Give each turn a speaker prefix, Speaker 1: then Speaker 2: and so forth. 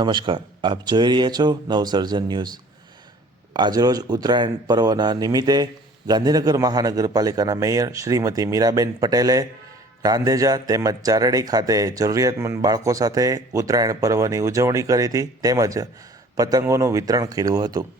Speaker 1: નમસ્કાર. આપ જોઈ રહ્યા છો નવસર્જન ન્યૂઝ. આજરોજ ઉત્તરાયણ પર્વના નિમિત્તે ગાંધીનગર મહાનગરપાલિકાના મેયર શ્રીમતી મીરાબેન પટેલે રાંધેજા તેમજ ચારડી ખાતે જરૂરિયાતમંદ બાળકો સાથે ઉત્તરાયણ પર્વની ઉજવણી કરી હતી. તેમજ પતંગોનું વિતરણ કર્યું હતું.